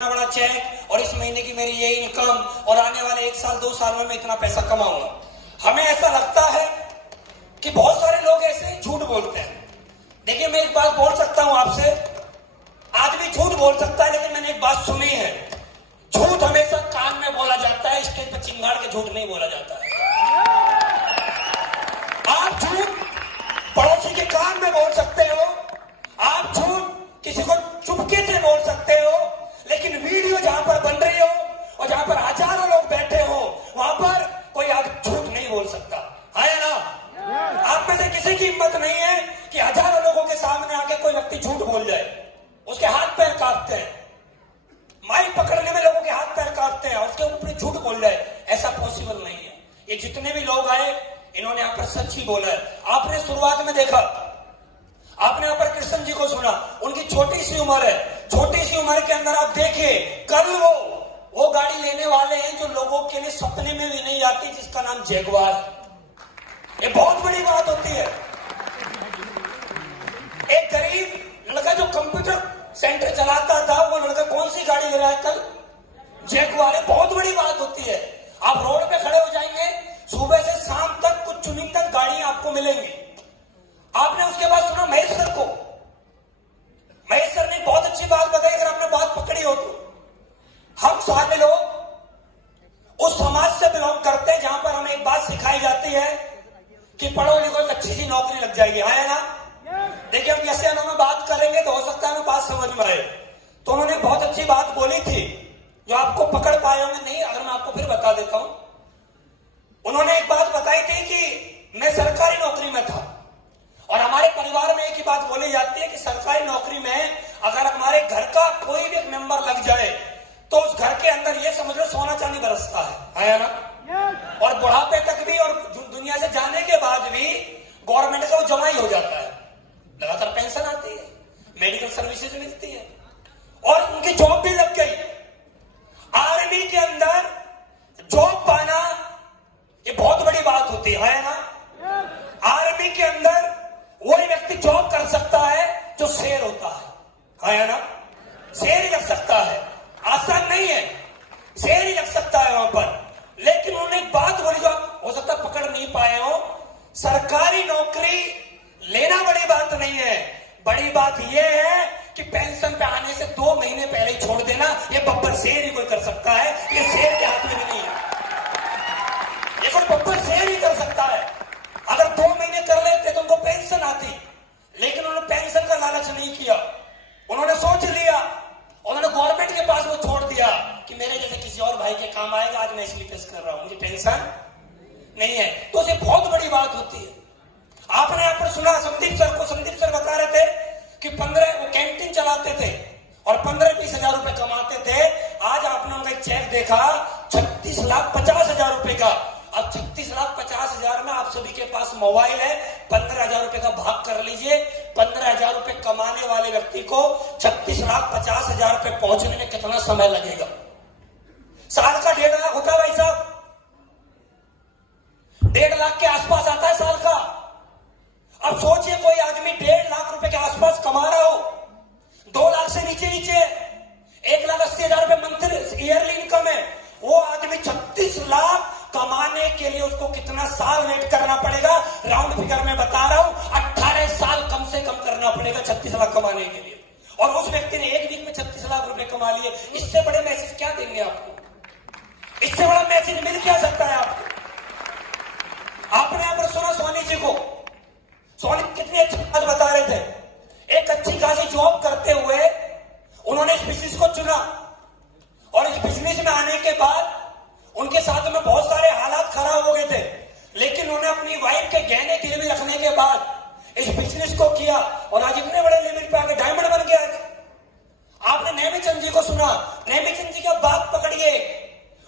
इतना बड़ा चेक और इस महीने की मेरी ये इनकम और आने वाले 1 साल 2 साल में मैं इतना पैसा कमाऊंगा। हमें ऐसा लगता है कि बहुत सारे लोग ऐसे झूठ बोलते हैं। देखिए, मैं एक बात बोल सकता हूं आपसे, आदमी झूठ बोल सकता है, लेकिन मैंने एक बात सुनी है, झूठ हमेशा कान में बोला जाता है, स्टेज पर चिंगाड़ के झूठ नहीं बोला जाता है। आप झूठ पड़ोसी के कान में बोल सकते हो, आप झूठ किसी को चुपके से बोल सकते हो, लेकिन वीडियो जहां पर बन रही हो और जहां पर हजारों लोग बैठे हो, वहां पर कोई आप झूठ नहीं बोल सकता है ना। आप में से किसी की हिम्मत नहीं है कि हजारों लोगों के सामने आके कोई व्यक्ति झूठ बोल जाए। उसके हाथ पैर कांपते हैं, माइक पकड़ने में लोगों के हाथ पैर कांपते हैं, उसके ऊपर झूठ बोल जाए, ऐसा पॉसिबल नहीं है। ये जितने भी लोग आए, इन्होंने यहाँ पर सच ही बोला है। आपने शुरुआत में देखा, आपने यहाँ पर कृष्ण जी को सुना, उनकी छोटी सी उम्र है, छोटी सी उम्र के अंदर आप देखिए, कल वो गाड़ी लेने वाले हैं जो लोगों के लिए सपने में भी नहीं आती, जिसका नाम जैगुआर है। ये बहुत बड़ी बात होती है। एक गरीब लड़का जो कंप्यूटर सेंटर चलाता था, वो लड़का कौन सी गाड़ी ले रहा है कल? जैगुआर है। बहुत बड़ी बात होती है। आप रोड पे खड़े हो जाएंगे, सुबह से शाम तक कुछ चुनिंदा गाड़ियां आपको मिलेंगी। आपने उसके बाद सुना महेश सर को, महेश सर ने बहुत अच्छी बात बताई, अगर आपने बात पकड़ी हो तो। हम सारे लोग उस समाज से बिलोंग करते हैं जहां पर हमें एक बात सिखाई जाती है कि पढ़ो लिखो, अच्छी सी नौकरी लग जाएगी, है ना। देखिए, हम जैसे हम बात करेंगे तो हो सकता है हमें बात समझ में आए। तो उन्होंने बहुत अच्छी बात बोली थी जो आपको पकड़ पाए होंगे नहीं, अगर मैं आपको फिर बता देता हूं। उन्होंने एक बात बताई थी कि मैं सरकारी नौकरी में था, और हमारे परिवार में एक ही बात बोली जाती है कि सरकारी नौकरी में अगर हमारे घर का कोई भी एक मेंबर लग जाए तो उस घर के अंदर ये समझ लो सोना चांदी बरसता है ना। और बुढ़ापे तक भी और दुनिया से जाने के बाद भी गवर्नमेंट का वो जमा ही हो जाता है, लगातार पेंशन आती है, मेडिकल सर्विसेज मिलती है, और उनकी जॉब भी लग गई। आर्मी के अंदर जॉब पाना ये बहुत बड़ी बात होती है ना। आर्मी के अंदर वही व्यक्ति जॉब कर सकता है जो शेर होता है ना। शेर ही लग सकता है, आसान नहीं है, शेर ही लग सकता है वहां पर। लेकिन उन्होंने एक बात बोली जो आप हो सकता पकड़ नहीं पाए हो, सरकारी नौकरी लेना बड़ी बात नहीं है, बड़ी बात यह है कि पेंशन पे आने से 2 महीने पहले ही छोड़ देना। ये बब्बर शेर ही कोई कर सकता है, ये शेर के हाथ में भी नहीं है, ये कोई बब्बर शेर ही कर सकता है। अगर 2 महीने कर लेते तो उनको पेंशन आती, लेकिन उन्होंने पेंशन का लालच नहीं किया। उन्होंने सोच लिया, उन्होंने गवर्नमेंट के पास वो छोड़ दिया कि मेरे जैसे किसी और भाई के काम आएगा, आज मैं इसलिए पेश कर रहा हूं, मुझे टेंशन नहीं है। तो ये बहुत बड़ी बात होती है। आपने यहाँ पर सुना संदीप सर को, संदीप सर बता रहे थे कि 15 वो कैंटीन चलाते थे और 15-20 हजार रुपए कमाते थे। आज आपने उनका एक चेक देखा 36,50,000 रुपए का। अब 36,50,000 में आप सभी के पास मोबाइल है, 15,000 रुपए का भाग कर लीजिए। 15,000 रुपए कमाने वाले व्यक्ति को 36,50,000 रुपए पहुंचने में कितना समय लगेगा? साल का 1.5 लाख होता है भाई साहब, 1.5 लाख के आसपास आता है साल का। अब सोचिए कोई आदमी 1.5 लाख रुपए के आसपास कमा रहा हो, 2 लाख से नीचे 1,80,000 रुपए मंथली ईयरली इनकम है, वो आदमी 36 लाख कमाने के लिए उसको कितना साल वेट करना पड़ेगा? राउंड फिगर में बता रहा हूं, 18 साल कम से कम करना पड़ेगा 36 लाख कमाने के लिए। और उस व्यक्ति ने एक वीक में 36 लाख रुपए कमा लिए। इससे बड़े मैसेज क्या देंगे आपको? इससे बड़ा मैसेज मिल क्या सकता है आपको? आपने यहां पर सुना सोनी जी को, सोनी कितनी अच्छी बात बता रहे थे। एक अच्छी खासी जॉब करते हुए उन्होंने इस बिजनेस को चुना, और इस बिजनेस में आने के बाद उनके साथ में बहुत सारे हालात खराब हो गए थे, लेकिन उन्होंने अपनी वाइफ के गहने गिरवी रखने के बाद इस बिजनेस को किया, और आज इतने बड़े लेवल पे आके डायमंड बन गया। आपने नेमीचंद जी को सुना, नेमीचंद जी की बात पकड़िए,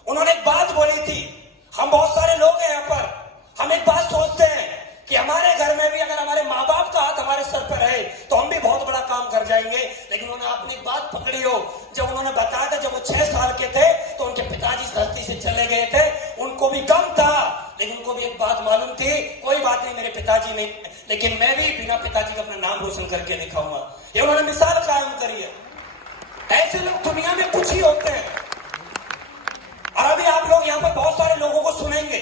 उन्होंने एक बात बोली थी। हम बहुत सारे लोग हैं यहाँ पर, हम एक बात सोचते हैं कि हमारे घर में भी अगर हमारे माँ बाप का हाथ हमारे सर पर है तो हम भी बहुत बड़ा काम कर जाएंगे। लेकिन उन्होंने अपनी बात पकड़ी हो, जब उन्होंने बताया था जब वो 6 साल के थे तो उनके पिताजी धरती से चले गए थे, उनको भी गम था, लेकिन उनको भी एक बात मालूम थी, कोई बात नहीं मेरे पिताजी नहीं, लेकिन मैं भी बिना पिताजी का अपना नाम रोशन करके दिखाऊंगा। ये उन्होंने मिसाल कायम करी है। ऐसे लोग दुनिया में कुछ ही होते हैं। और अभी आप लोग यहाँ पर बहुत सारे लोगों को सुनेंगे।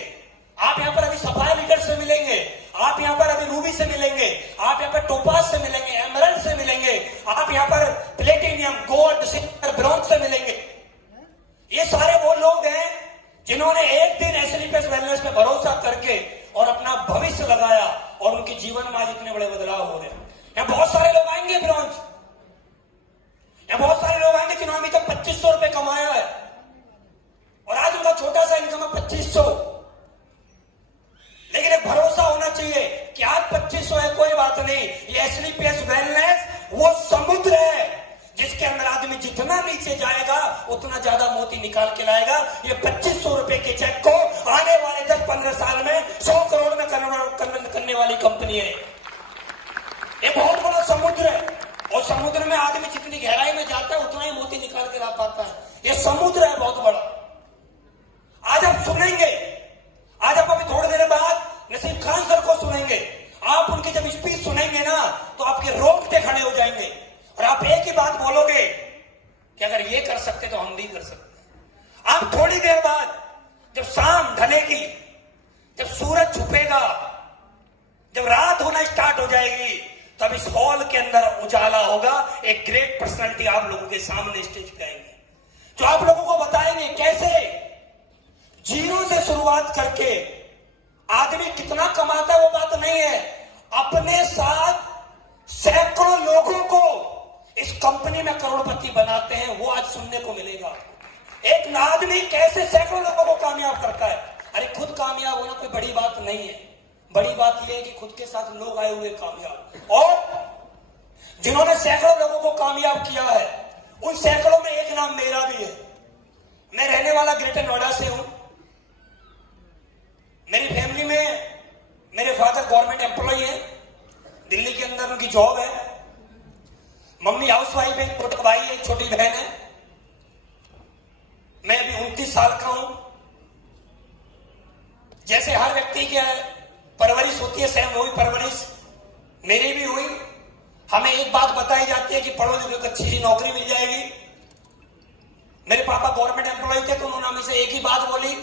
आप यहाँ पर अभी सफाई लीडर से मिलेंगे, आप यहाँ पर अभी रूबी से मिलेंगे, आप यहाँ पर टोपाज से मिलेंगे, एमरल्ड से मिलेंगे, आप यहाँ पर प्लेटिनियम, गोल्ड, सिल्वर, ब्रॉन्ज से मिलेंगे। ये सारे वो लोग हैं जिन्होंने एक दिन एसएलपीएस वेलनेस पे भरोसा करके और अपना भविष्य लगाया और उनके जीवन में आज इतने बड़े बदलाव हो रहे हैं। यहाँ बहुत सारे लोग आएंगे ब्रॉन्ज, यहाँ बहुत सारे लोग आएंगे जिन्होंने अभी तक 2500 रुपए कमाया है और आज उनका छोटा सा इनकम है 2500। लेकिन एक भरोसा होना चाहिए कि आज 2500 है, कोई बात नहीं। ये एसएलपीएस वेलनेस वो समुद्र है जिसके अंदर आदमी जितना नीचे जाएगा उतना ज्यादा मोती निकाल के लाएगा। ये 2500 रुपए के चेक को आने वाले 10-15 साल में 100 करोड़ में कन्वर्ट करने वाली कंपनी है। ये बहुत बड़ा समुद्र है और समुद्र में आदमी जितनी गहराई में जाता है उतना ही मोती निकाल के ला पाता है। ये समुद्र है बहुत बड़ा। आज आप सुनेंगे, आज आप अभी थोड़ी देर बाद नसीम खान सर को सुनेंगे। आप उनकी जब स्पीच सुनेंगे ना तो आपके रोंगटे खड़े हो जाएंगे और आप एक ही बात बोलोगे कि अगर ये कर सकते तो हम भी कर सकते। आप थोड़ी देर बाद जब शाम ढलेगी, जब सूरज छुपेगा, जब रात होना स्टार्ट हो जाएगी, तब इस हॉल के अंदर उजाला होगा। एक ग्रेट पर्सनालिटी आप लोगों के सामने स्टेज पे आएंगे जो आप लोगों को बताएंगे कैसे जीरो से शुरुआत करके आदमी कितना कमाता है वो बात नहीं है, अपने साथ सैकड़ों लोगों को इस कंपनी में करोड़पति बनाते हैं, वो आज सुनने को मिलेगा। एक आदमी कैसे सैकड़ों लोगों को कामयाब करता है। अरे खुद कामयाब होना कोई बड़ी बात नहीं है, बड़ी बात यह है कि खुद के साथ लोग आए हुए कामयाब। और जिन्होंने सैकड़ों लोगों को कामयाब किया है उन सैकड़ों में एक नाम मेरा भी है। मैं रहने वाला ग्रेटर नोएडा से हूं। मेरी फैमिली में मेरे फादर गवर्नमेंट एम्प्लॉय है, दिल्ली के अंदर उनकी जॉब है। मम्मी हाउसवाइफ है, छोटा भाई है, छोटी बहन है। मैं अभी 29 साल का हूं। जैसे हर व्यक्ति की परवरिश होती है सेम वही परवरिश मेरी भी हुई। हमें एक बात बताई जाती है कि पढ़ो लिखो अच्छी सी नौकरी मिल जाएगी। मेरे पापा गवर्नमेंट एम्प्लॉय थे तो उन्होंने हमें से एक ही बात बोली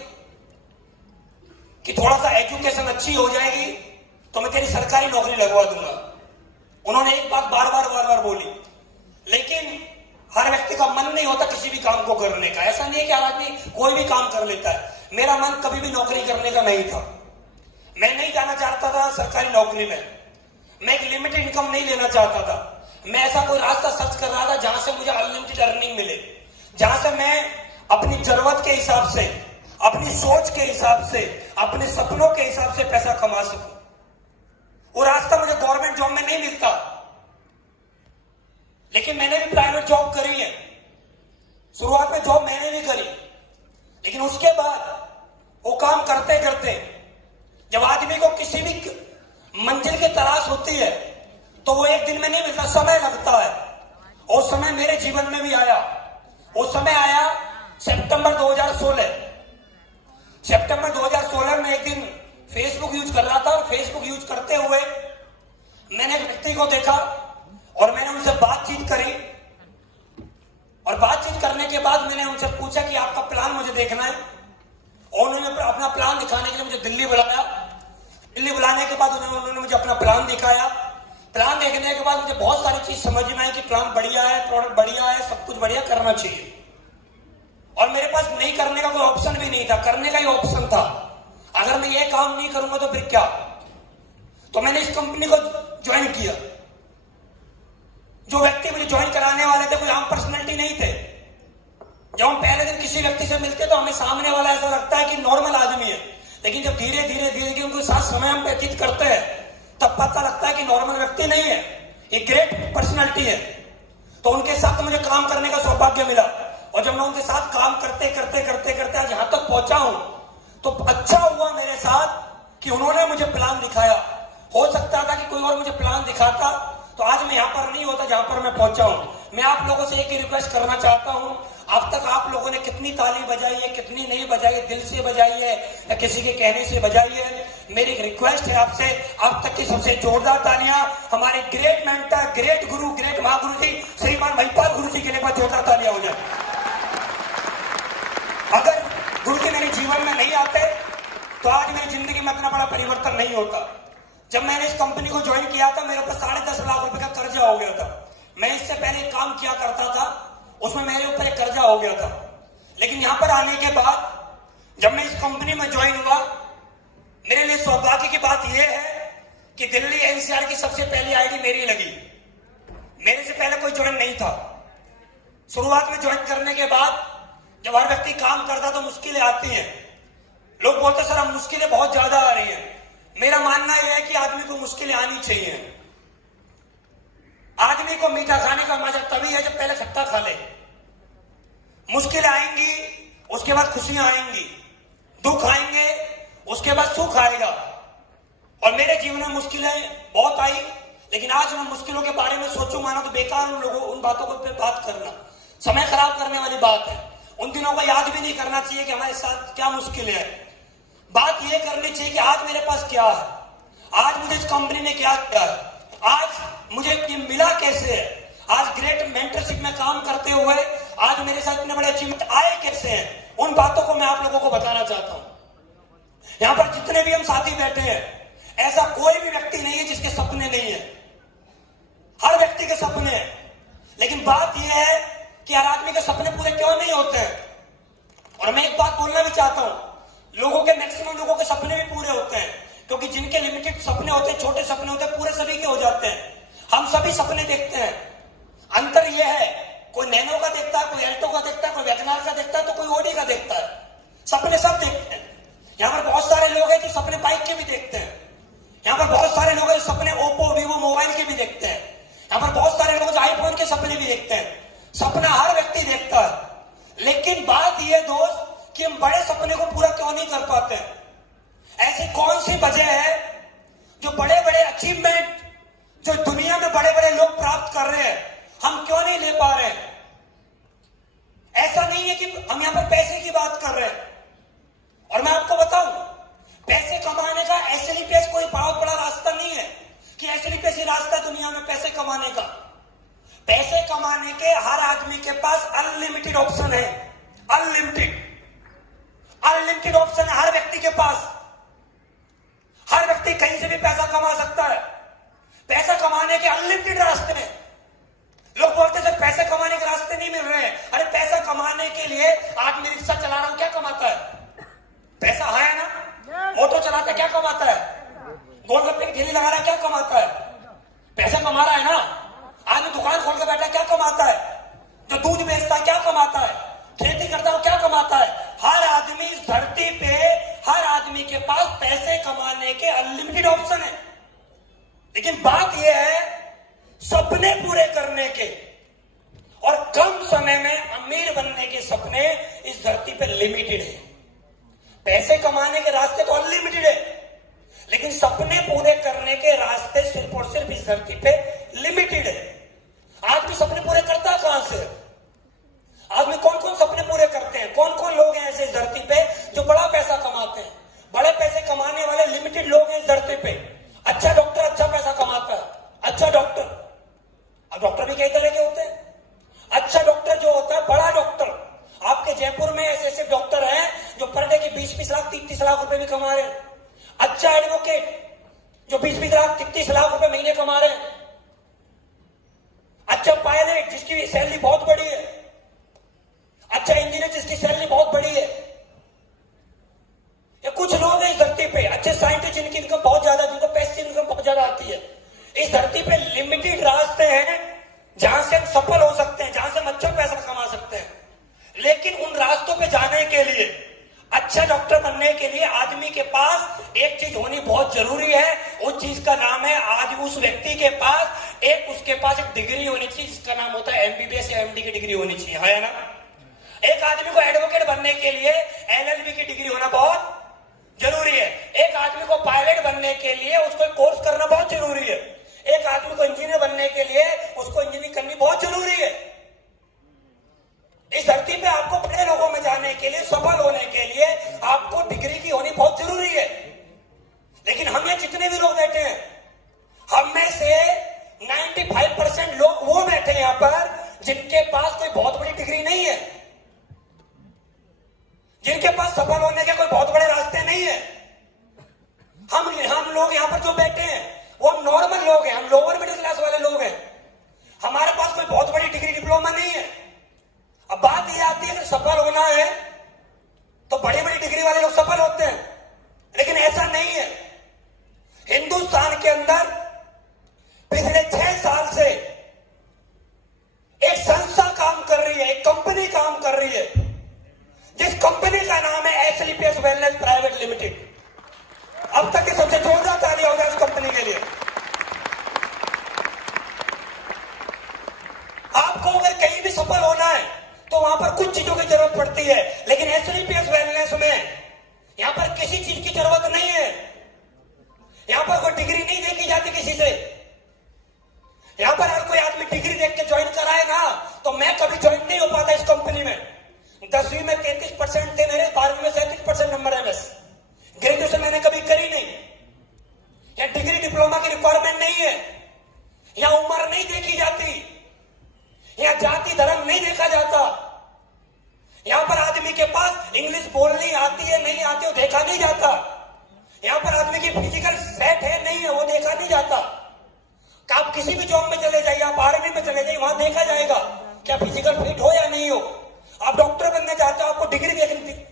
कि थोड़ा सा एजुकेशन अच्छी हो जाएगी तो मैं तेरी सरकारी नौकरी लगवा दूंगा। उन्होंने एक बात बार बार बोली। लेकिन हर व्यक्ति का मन नहीं होता किसी भी काम को करने का। ऐसा नहीं है कि हर आदमी कोई भी काम कर लेता है। मेरा मन कभी भी नौकरी करने का नहीं था। मैं नहीं जाना चाहता था सरकारी नौकरी में। मैं एक लिमिटेड इनकम नहीं लेना चाहता था। मैं ऐसा कोई रास्ता सर्च कर रहा था जहां से मुझे अनलिमिटेड अर्निंग मिले, जहां से मैं अपनी जरूरत के हिसाब से, अपनी सोच के हिसाब से, अपने सपनों के हिसाब से पैसा कमा सकूं। वो रास्ता मुझे गवर्नमेंट जॉब में नहीं मिलता। लेकिन मैंने भी प्राइवेट जॉब करी है। शुरुआत में जॉब मैंने भी करी, लेकिन उसके बाद वो काम करते करते जब आदमी को किसी भी मंजिल की तलाश होती है तो वो एक दिन में नहीं मिलता, समय लगता है। और समय मेरे जीवन में भी आया। वो समय आया सितंबर 2016। सितंबर 2016 में एक दिन फेसबुक यूज कर रहा था और फेसबुक यूज करते हुए मैंने एक व्यक्ति को देखा और मैंने उनसे बातचीत करी। और बातचीत करने के बाद मैंने उनसे पूछा कि आपका प्लान मुझे देखना है। और उन्होंने अपना प्लान दिखाने के लिए मुझे दिल्ली बुलाया। दिल्ली बुलाने के बाद उन्होंने मुझे अपना प्लान दिखाया। प्लान देखने के बाद मुझे बहुत सारी चीज समझ में आई कि प्लान बढ़िया है, प्रोडक्ट बढ़िया है, सब कुछ बढ़िया करना चाहिए। और मेरे पास नहीं करने का कोई ऑप्शन भी नहीं था, करने का ही ऑप्शन था। अगर मैं ये काम नहीं करूंगा तो फिर क्या। तो मैंने इस कंपनी को ज्वाइन किया। जो व्यक्ति मुझे ज्वाइन कराने वाले थे कोई आम पर्सनैलिटी नहीं थे। जब हम पहले दिन किसी व्यक्ति से मिलते तो हमें सामने वाला ऐसा लगता है कि नॉर्मल आदमी है, लेकिन जब धीरे धीरे उनके साथ समय हम व्यतीत करते हैं तब पता लगता है कि नॉर्मल व्यक्ति नहीं है, एक ग्रेट पर्सनैलिटी है। तो उनके साथ मुझे काम करने का सौभाग्य मिला। और जब मैं उनके साथ काम करते आज यहां तक पहुंचा हूं तो अच्छा हुआ मेरे साथ कि उन्होंने मुझे प्लान दिखाया। हो सकता था कि कोई और मुझे प्लान दिखाता तो आज मैं यहां पर नहीं होता जहां पर मैं पहुंचा हूं। मैं आप लोगों से एक ही रिक्वेस्ट करना चाहता हूं, अब तक आप लोगों ने कितनी ताली बजाई है, कितनी नहीं बजाई है, दिल से बजाई है या किसी के कहने से बजाई है, मेरी एक रिक्वेस्ट है आपसे, अब तक की सबसे जोरदार तालियां हमारे ग्रेट मेंटर, ग्रेट गुरु, ग्रेट महागुरु जी श्रीमान महिपाल गुरु जी के लिए जोरदार तालियां हो जाए। अगर गुरु जी मेरे जीवन में नहीं आते तो आज मेरी जिंदगी में इतना बड़ा परिवर्तन नहीं होता। जब मैंने इस कंपनी को ज्वाइन किया था मेरे ऊपर 10.5 लाख रुपए का कर्जा हो गया था। मैं इससे पहले काम किया करता था, उसमें मेरे ऊपर एक कर्जा हो गया था। लेकिन यहां पर आने के बाद जब मैं इस कंपनी में ज्वाइन हुआ, मेरे लिए सौभाग्य की बात यह है कि दिल्ली एनसीआर की सबसे पहली आईडी मेरी लगी। मेरे से पहले कोई ज्वाइन नहीं था। शुरुआत में ज्वाइन करने के बाद जब हर व्यक्ति काम करता तो मुश्किलें आती हैं। लोग बोलते सर अब मुश्किलें बहुत ज्यादा आ रही हैं। मेरा मानना यह है कि आदमी को मुश्किलें आनी चाहिए। आदमी को मीठा खाने का मजा तभी है जब पहले खट्टा खा ले। मुश्किलें आएंगी, उसके बाद खुशियां आएंगी, दुख आएंगे, उसके बाद सुख आएगा। और मेरे जीवन में मुश्किलें बहुत आई, लेकिन आज मैं मुश्किलों के बारे में सोचूं माना तो बेकार उन बातों पर बात करना समय खराब करने वाली बात है। उन दिनों को याद भी नहीं करना चाहिए कि हमारे साथ क्या मुश्किलें हैं। बात यह करनी चाहिए कि आज मेरे पास क्या है, आज मुझे इस कंपनी ने क्या किया है, आज मुझे ये मिला कैसे है, आज ग्रेट मेंटरशिप में काम करते हुए आज मेरे साथ इतने बड़े अचीवमेंट आए कैसे हैं। उन बातों को मैं आप लोगों को बताना चाहता हूं। यहां पर जितने भी हम साथी बैठे हैं, ऐसा कोई भी व्यक्ति नहीं है जिसके सपने नहीं है। हर व्यक्ति के सपने हैं, लेकिन बात यह है कि हर आदमी के सपने पूरे क्यों नहीं होते हैं। और मैं एक बात बोलना भी चाहता हूं, लोगों के मैक्सिमम लोगों के सपने भी पूरे होते हैं, क्योंकि जिनके लिमिटेड सपने होते हैं, छोटे सपने होते हैं, पूरे सभी के हो जाते हैं। हम सभी सपने देखते हैं। अंतर यह है, कोई नैनो का देखता है, कोई एल्टो का देखता है, कोई वैगनार का देखता है, तो कोई ओडी का देखता है। सपने सब देखते हैं। यहां पर बहुत सारे लोग हैं जो सपने बाइक के भी देखते हैं। यहां पर बहुत सारे लोग हैं जो सपने ओप्पो वीवो मोबाइल के भी देखते हैं। यहां पर बहुत सारे लोग जो आईफोन के सपने भी देखते हैं। सपना हर व्यक्ति देखता है, लेकिन बात यह दोस्त कि हम बड़े सपने को पूरा क्यों नहीं कर पाते हैं। ऐसी कौन सी वजह है जो बड़े बड़े अचीवमेंट जो दुनिया में बड़े बड़े लोग प्राप्त कर रहे हैं, हम क्यों नहीं ले पा रहे हैं। ऐसा नहीं है कि हम यहां पर पैसे की बात कर रहे हैं। और मैं आपको बताऊं, पैसे कमाने का एसएलपीएस कोई बहुत बड़ा रास्ता नहीं है कि एसएलपीएस ही रास्ता दुनिया में पैसे कमाने का। पैसे कमाने के हर आदमी के पास अनलिमिटेड ऑप्शन है। अनलिमिटेड ऑप्शन है हर व्यक्ति के पास। हर व्यक्ति कहीं से भी पैसा कमा सकता है। पैसा कमाने के अनलिमिटेड रास्ते हैं। लोग बोलते सर पैसे कमाने के रास्ते नहीं मिल रहे हैं। अरे पैसा कमाने के लिए आदमी रिक्शा चला रहा हूं, क्या कमाता है? पैसा है ना। ऑटो चलाता है, क्या कमाता है? गोलगप्पे की ठेली लगा रहा है, क्या कमाता है? पैसा कमा रहा है ना। आदमी दुकान खोल के बैठा है, क्या कमाता है? जो दूध बेचता है, क्या कमाता है? खेती करता है, क्या कमाता है? हर आदमी इस धरती पे, हर आदमी के पास पैसे कमाने के अनलिमिटेड ऑप्शन है। लेकिन बात यह है सपने पूरे करने के और कम समय में अमीर बनने के सपने इस धरती पे लिमिटेड है। पैसे कमाने के रास्ते तो अनलिमिटेड है, लेकिन सपने पूरे करने के रास्ते सिर्फ और सिर्फ इस धरती पे लिमिटेड है। आदमी सपने पूरे करता है कहां से? आदमी कौन कौन सपने पूरे करते हैं? कौन कौन लोग हैं ऐसे इस धरती पे जो बड़ा पैसा कमाते हैं? बड़े पैसे कमाने वाले लिमिटेड लोग हैं इस धरती पे। अच्छा डॉक्टर अच्छा पैसा कमाता है। अच्छा डॉक्टर, अब डॉक्टर भी कई तरह के होते हैं। अच्छा डॉक्टर जो होता है, बड़ा डॉक्टर, आपके जयपुर में ऐसे ऐसे डॉक्टर हैं जो पर डे के 20-20 लाख 30-30 लाख रुपए भी कमा रहे हैं। अच्छा एडवोकेट जो 20-20 लाख 30-30 लाख रुपए महीने कमा रहे हैं। अच्छा पायलट जिसकी सैलरी बहुत बड़ी है। अच्छा इंजीनियर जिसकी सैलरी बहुत बड़ी है। या कुछ लोग हैं इस धरती पे अच्छे साइंटिस्ट जिनकी इनकम बहुत ज्यादा, जिनको पैसे इनकम बहुत ज्यादा आती है। इस धरती पे लिमिटेड रास्ते हैं जहां से हम सफल हो सकते हैं, जहां से हम अच्छा पैसा कमा सकते हैं। लेकिन उन रास्तों पे जाने के लिए, अच्छा डॉक्टर बनने के लिए आदमी के पास एक चीज होनी बहुत जरूरी है। उस चीज का नाम है, आज उस व्यक्ति के पास उसके पास एक डिग्री होनी चाहिए जिसका नाम होता है एमबीबीएस या एमडी की डिग्री होनी चाहिए, है ना। एक आदमी को एडवोकेट बनने के लिए एलएलबी की डिग्री होना बहुत जरूरी है। एक आदमी को पायलट बनने के लिए उसको कोर्स करना बहुत जरूरी है। एक आदमी को इंजीनियर बनने के लिए उसको इंजीनियरिंग करनी बहुत जरूरी है। इस धरती पे आपको बड़े लोगों में जाने के लिए, सफल होने के लिए आपको डिग्री की होनी बहुत जरूरी है। सफल होने के कोई बहुत बड़े रास्ते नहीं है। हम लोग यहाँ पर जो बैठे हैं वो हम नॉर्मल लोग हैं, हम लोअर मिडिल क्लास वाले लोग हैं। हमारे पास कोई बहुत बड़ी डिग्री डिप्लोमा नहीं है। अब बात ये आती है कि सफल होना है तो बड़ी बड़ी डिग्री वाले लोग सफल होते हैं, लेकिन ऐसा नहीं है। हिंदुस्तान के अंदर पिछले 6 साल से एक संस्था काम कर रही है, एक कंपनी काम कर रही है, जिस कंपनी का नाम है एसलीपीएस वेलनेस प्राइवेट लिमिटेड। अब तक की सबसे जोरदार ताली होगा इस कंपनी के लिए। आपको अगर कहीं भी सफल होना है तो वहां पर कुछ चीजों की जरूरत पड़ती है, लेकिन एसलीपीएस वेलनेस में यहां पर किसी चीज की जरूरत नहीं है। यहां पर कोई डिग्री नहीं देखी जाती किसी से। यहां पर अगर कोई आदमी डिग्री देख के ज्वाइन कराए ना, तो मैं कभी ज्वाइन नहीं हो पाता इस कंपनी में। 10वीं में 33% थे मेरे, 12वीं में 37% नंबर है बस। ग्रेजुएशन मैंने कभी करी नहीं। या डिग्री डिप्लोमा की रिक्वायरमेंट नहीं है। या उम्र नहीं देखी जाती, या जाति धर्म नहीं देखा जाता। यहां पर आदमी के पास इंग्लिश बोलनी आती है नहीं आती वो देखा नहीं जाता। यहां पर आदमी की फिजिकल सेट है नहीं है वो देखा नहीं जाता। आप किसी भी जॉब में चले जाइए, आप आर्मी में चले जाइए, वहां देखा जाएगा क्या फिजिकल फिट हो या नहीं हो। आप डॉक्टर बनने चाहते हो, आपको डिग्री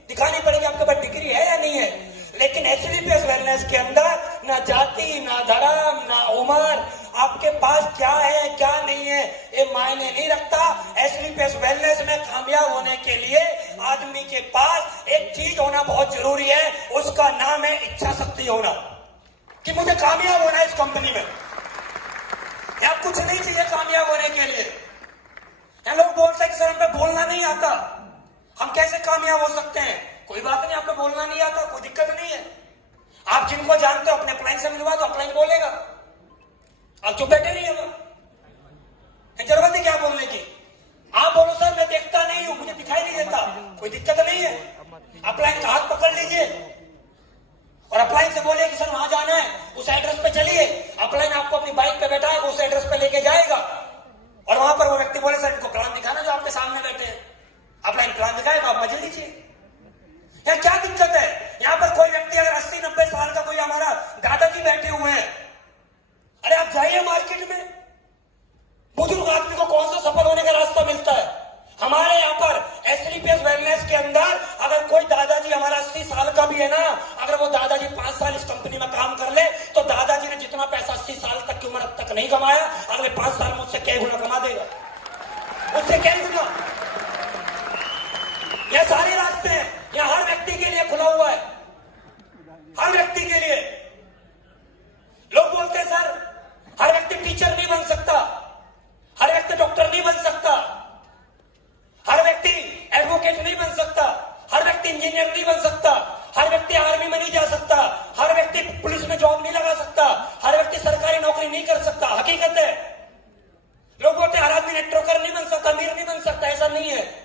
दिखानी पड़ेगी आपके पास डिग्री है या नहीं है। लेकिन एसलीपीएस वेलनेस के अंदर ना जाति, ना धर्म, ना उम्र, आपके पास क्या है क्या नहीं है ये मायने नहीं रखता। एसलीपीएस वेलनेस में कामयाब होने के लिए आदमी के पास एक चीज होना बहुत जरूरी है, उसका नाम है इच्छा शक्ति होना, कि मुझे कामयाब होना है इस कंपनी में। यहाँ कुछ नहीं चाहिए कामयाब होने के लिए। यहाँ लोग बोलते हैं कि सर हमें बोलना नहीं आता, हम कैसे कामयाब हो सकते हैं। कोई बात नहीं, आपको बोलना नहीं आता, कोई दिक्कत नहीं है। आप जिनको जानते हो अपने अपलाइन से मिलवा दो, अपलाइन बोलेगा। आप चुप बैठे नहीं हो, जरूरत है क्या बोलने की। आप बोलो सर मैं देखता नहीं हूं, मुझे दिखाई नहीं देता, कोई दिक्कत नहीं है। अपलाइन का हाथ पकड़ लीजिए और अपलाइन से बोलिए कि सर वहां जाना है, उस एड्रेस पे चलिए। अपलाइन आपको अपनी बाइक पे बैठा है, उस एड्रेस पे लेके जाएगा और वहां पर वो व्यक्ति बोले सर इनको प्लान दिखाना जो आपके सामने बैठे हैं। अपलाइन प्लान दिखाएगा, आप मजे लीजिए। यहाँ क्या दिक्कत है। यहाँ पर कोई व्यक्ति अगर 80-90 साल का कोई हमारा दादाजी बैठे हुए हैं, अरे आप जाइए मार्केट में, बुजुर्ग आदमी को कौन सा सफल होने का रास्ता मिलता है। हमारे यहाँ पर एसलीपीएस वेलनेस के अंदर अगर कोई दादाजी हमारा 80 साल का भी है ना, अगर वो दादाजी 5 साल इस कंपनी में काम कर ले तो दादाजी ने जितना पैसा 80 साल तक की उम्र तक नहीं कमाया, अगले 5 साल में उससे कई गुना कमा देगा, उससे कई गुना। यह सारे रास्ते हैं, यह हर व्यक्ति के लिए खुला हुआ है, हर व्यक्ति के लिए। लोग बोलते हैं सर हर व्यक्ति टीचर नहीं बन सकता, हर व्यक्ति डॉक्टर नहीं बन सकता, हर व्यक्ति एडवोकेट नहीं बन सकता, हर व्यक्ति इंजीनियर नहीं बन सकता, हर व्यक्ति आर्मी में नहीं जा सकता, हर व्यक्ति पुलिस में जॉब नहीं लगा सकता, हर व्यक्ति सरकारी नौकरी नहीं कर सकता। हकीकत है। लोग बोलते हैं हर आदमी नेटवर्कर नहीं बन सकता, अमीर नहीं बन सकता, ऐसा नहीं है।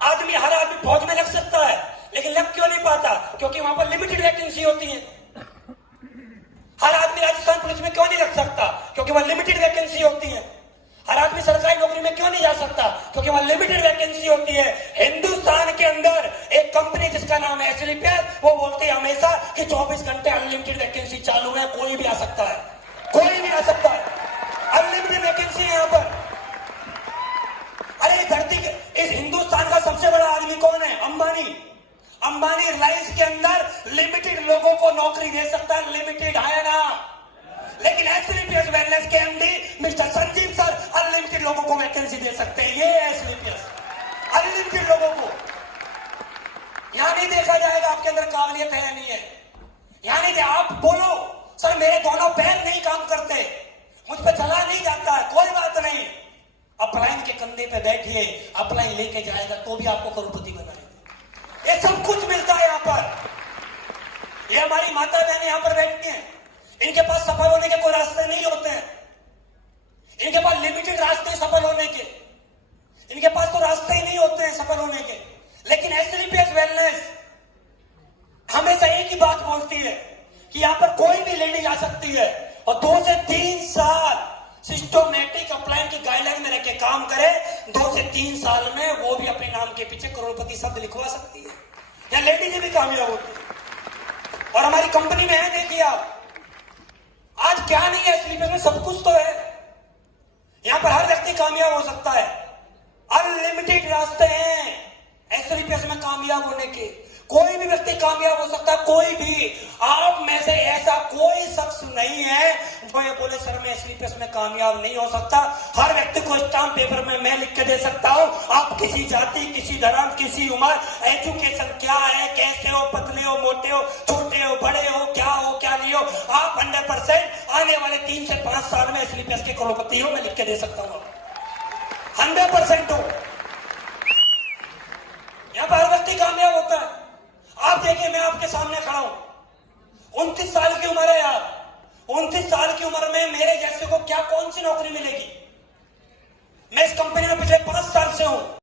हर आदमी फौज में लग सकता है, लेकिन लग क्यों नहीं पाता, क्योंकि वहां पर लिमिटेड वैकेंसी होती है। हर आदमी राजस्थान पुलिस में क्यों नहीं लग सकता, क्योंकि वहां लिमिटेड वैकेंसी होती है। हर आदमी सरकारी नौकरी में क्यों नहीं जा सकता, क्योंकि वहां लिमिटेड वैकेंसी होती है। हिंदुस्तान के अंदर एक कंपनी जिसका नाम है एसलीपीएस, वो बोलती है हमेशा कि 24 घंटे अनलिमिटेड वैकेंसी चालू है, कोई भी आ सकता है, कोई भी आ सकता है, अनलिमिटेड वैकेंसी है यहाँ पर। अरे धरती के इस हिंदुस्तान का सबसे बड़ा आदमी कौन है? अंबानी। अंबानी रिलायंस के अंदर लिमिटेड लोगों को नौकरी दे सकता है, लिमिटेड है ना। लेकिन एसलीपीएस वेलनेस के MD mister Sanjeev sir unlimited लोगों को वैकेंसी दे सकते हैं। ये एसलीपीएस अनलिमिटेड लोगों को। यहां नहीं देखा जाएगा आपके अंदर काबिलियत है या नहीं है। यहां नहीं, आप बोलो सर मेरे दोनों पैर नहीं काम करते, मुझ पर चला नहीं जाता है, कोई बात नहीं। अपलाइन के कंधे पे बैठिए, अपलाइन लेके जाएगा तो भी आपको करोड़पति बनाएगा। ये सब कुछ मिलता है यहाँ पर। ये हमारी माता बहन यहाँ पर बैठती हैं, इनके पास सफल होने के कोई रास्ते नहीं होते हैं। इनके पास लिमिटेड रास्ते सफल होने के, इनके पास तो रास्ते ही नहीं होते हैं सफल होने के। लेकिन एसलीपीएस वेलनेस हमेशा एक ही बात बोलती है कि यहाँ पर कोई भी लेडी आ सकती है और 2 से 3 साल सिस्टोमेटिक अपलाइन की गाइडलाइन में रह के काम करे, 2 से 3 साल में वो भी अपने नाम के पीछे करोड़पति शब्द लिखवा सकती है। या लेडीज भी कामयाब होती है। और हमारी कंपनी में है, देखिए आप, आज क्या नहीं है स्लीपर्स में, सब कुछ तो है। यहां पर हर व्यक्ति कामयाब हो सकता है, अनलिमिटेड रास्ते हैं स्लीपर्स में कामयाब होने के। कोई भी व्यक्ति कामयाब हो सकता है, कोई भी। आप में से ऐसा कोई शख्स नहीं है जो ये बोले सर मैं स्लीपर्स में कामयाब नहीं हो सकता। हर व्यक्ति को स्टाम्प पेपर में मैं लिख के दे सकता हूं, आप किसी जाति, किसी धर्म, किसी उम्र, एजुकेशन क्या है, कैसे हो, पतले हो, मोटे हो, छोटे हो, बड़े हो, क्या नहीं हो, आप 100% आने वाले 3 से 5 साल में स्लीपर्स के करोड़पति हो, मैं लिख के दे सकता हूं। 100% हो। यहां पर हर व्यक्ति कामयाब होता है। आप देखिए, मैं आपके सामने खड़ा हूं, 29 साल की उम्र है यार। 29 साल की उम्र में मेरे जैसे को क्या कौन सी नौकरी मिलेगी?